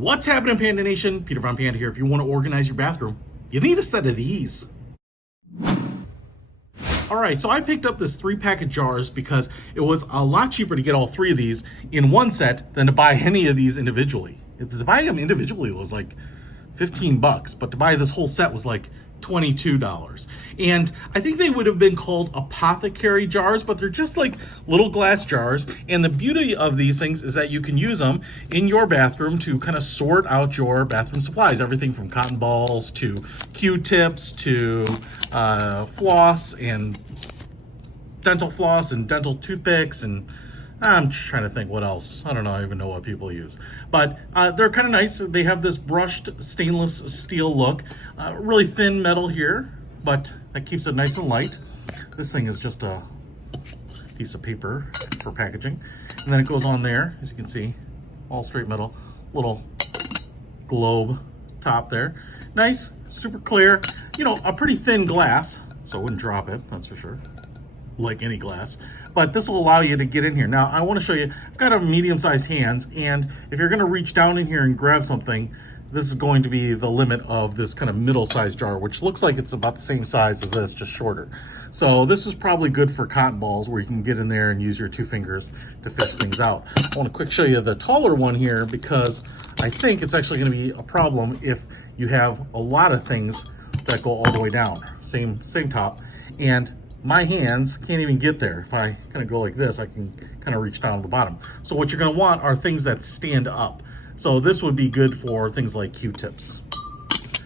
What's happening, Panda Nation? Peter Von Panda here. If you want to organize your bathroom, you need a set of these. All right, so I picked up this 3-pack of jars because it was a lot cheaper to get all 3 of these in one set than to buy any of these individually. To buy them individually was like 15 bucks, but to buy this whole set was like $22. And I think they would have been called Apothecary jars, but they're just like little glass jars. And the beauty of these things is that you can use them in your bathroom to kind of sort out your bathroom supplies. Everything from cotton balls to Q-tips to floss and dental floss and dental toothpicks, and I'm trying to think what else. I don't know. I even know what people use. But they're kind of nice. They have this brushed stainless steel look. Really thin metal here, but that keeps it nice and light. This thing is just a piece of paper for packaging. And then it goes on there, as you can see, all straight metal. Little globe top there. Nice, super clear. You know, a pretty thin glass, so I wouldn't drop it, that's for sure. Like any glass. But this will allow you to get in here. Now, I want to show you, I've got a medium-sized hands, and if you're going to reach down in here and grab something, this is going to be the limit of this kind of middle-sized jar, which looks like it's about the same size as this, just shorter. So this is probably good for cotton balls, where you can get in there and use your 2 fingers to fish things out. I want to quick show you the taller one here, because I think it's actually going to be a problem if you have a lot of things that go all the way down. Same top. And my hands can't even get there. If I kind of go like this, I can kind of reach down to the bottom. So what you're going to want are things that stand up. So this would be good for things like Q-tips.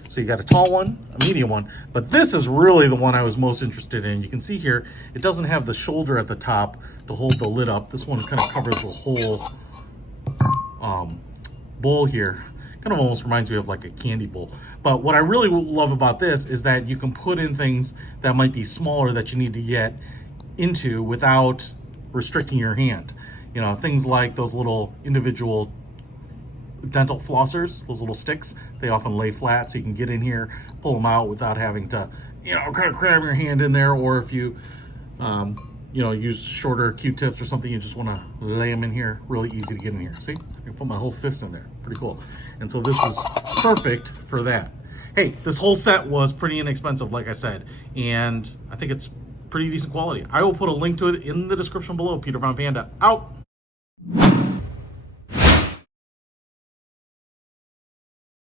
So you got a tall one, a medium one, but this is really the one I was most interested in. You can see here, it doesn't have the shoulder at the top to hold the lid up. This one kind of covers the whole bowl here. Kind of almost reminds me of like a candy bowl. But what I really love about this is that you can put in things that might be smaller that you need to get into without restricting your hand. You know, things like those little individual dental flossers, those little sticks, they often lay flat, so you can get in here, pull them out without having to, you know, kind of cram your hand in there. Or if you, you know, use shorter Q-tips or something, you just want to lay them in here, really easy to get in here. See, I can put my whole fist in there, pretty cool. And so this is perfect for that. Hey, this whole set was pretty inexpensive, like I said, and I think it's pretty decent quality. I will put a link to it in the description below. Peter Von Panda, out.